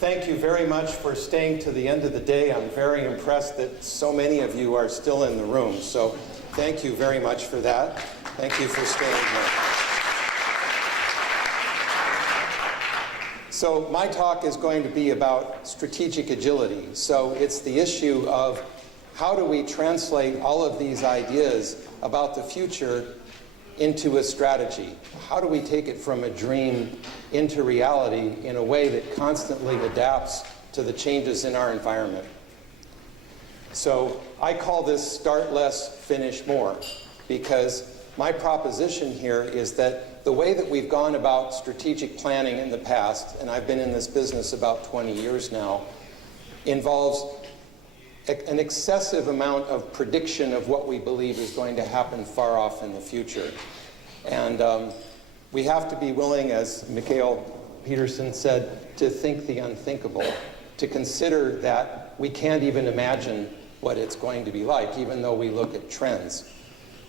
Thank you very much for staying to the end of the day. I'm very impressed that so many of you are still in the room. So thank you very much for that. Thank you for staying here. So my talk is going to be about strategic agility. So it's the issue of how do we translate all of these ideas about the future into a strategy? How do we take it from a dream into reality in a way that constantly adapts to the changes in our environment? So I call this start less, finish more, because my proposition here is that the way that we've gone about strategic planning in the past, and I've been in this business about 20 years now, involves an excessive amount of prediction of what we believe is going to happen far off in the future. And we have to be willing, as Mikhail Peterson said, to think the unthinkable, to consider that we can't even imagine what it's going to be like, even though we look at trends.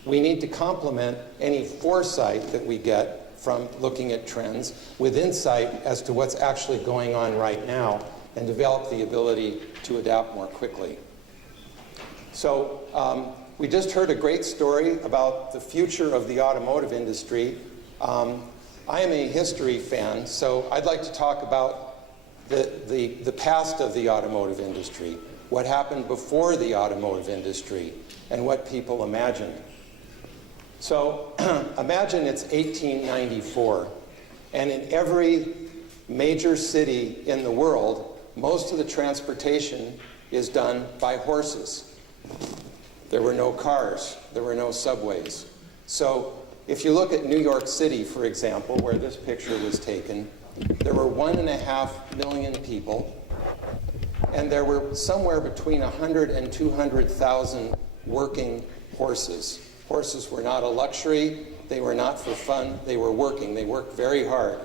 We need to complement any foresight that we get from looking at trends with insight as to what's actually going on right now and develop the ability to adapt more quickly. So we just heard a great story about the future of the automotive industry. I am a history fan, so I'd like to talk about the past of the automotive industry, what happened before the automotive industry, and what people imagined. So imagine it's 1894, and in every major city in the world, most of the transportation is done by horses. There were no cars, there were no subways. So if you look at New York City, for example, where this picture was taken, there were 1.5 million people, and there were somewhere between 100 and 200,000 working horses. Horses were not a luxury, they were not for fun, they were working, they worked very hard.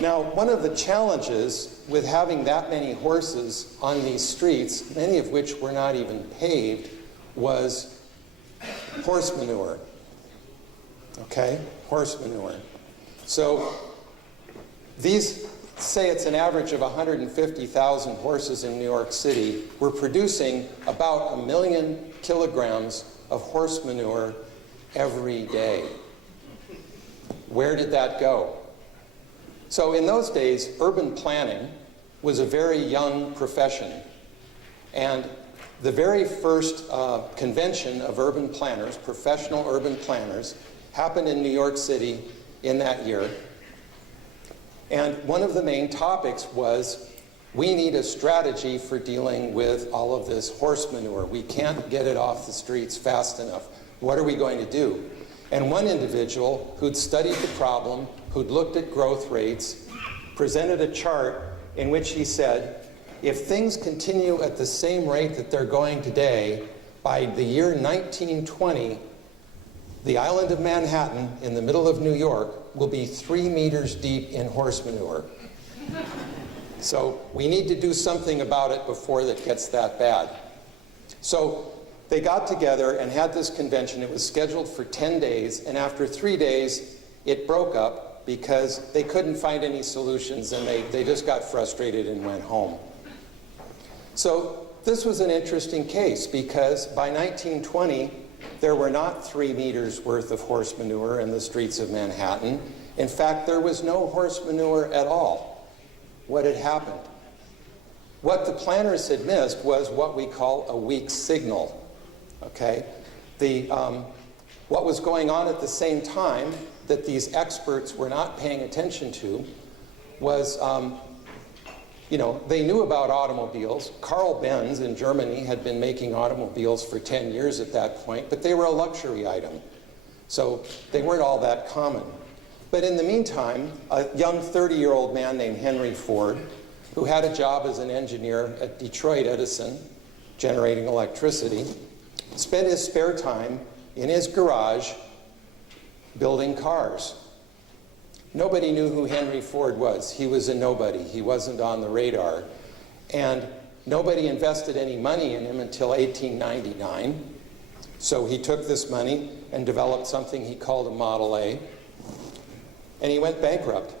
Now, one of the challenges with having that many horses on these streets, many of which were not even paved, was horse manure. Okay, horse manure. So these, say it's an average of 150,000 horses in New York City, we're producing about 1 million kilograms of horse manure every day. Where did that go? So in those days, urban planning was a very young profession. And the very first convention of urban planners, professional urban planners, happened in New York City in that year. And one of the main topics was, we need a strategy for dealing with all of this horse manure. We can't get it off the streets fast enough. What are we going to do? And one individual who'd studied the problem, who'd looked at growth rates, presented a chart in which he said, if things continue at the same rate that they're going today, by the year 1920, the island of Manhattan in the middle of New York will be 3 meters deep in horse manure. So we need to do something about it before it gets that bad. So they got together and had this convention. It was scheduled for 10 days, and after 3 days, it broke up because they couldn't find any solutions, and they just got frustrated and went home. So this was an interesting case because by 1920, there were not 3 meters worth of horse manure in the streets of Manhattan. In fact, there was no horse manure at all. What had happened? What the planners had missed was what we call a weak signal. Okay? What was going on at the same time that these experts were not paying attention to was, they knew about automobiles. Carl Benz in Germany had been making automobiles for 10 years at that point, but they were a luxury item. So they weren't all that common. But in the meantime, a young 30-year-old man named Henry Ford, who had a job as an engineer at Detroit Edison, generating electricity, spent his spare time in his garage building cars. Nobody knew who Henry Ford was. He was a nobody. He wasn't on the radar. And nobody invested any money in him until 1899. So he took this money and developed something he called a Model A. And he went bankrupt.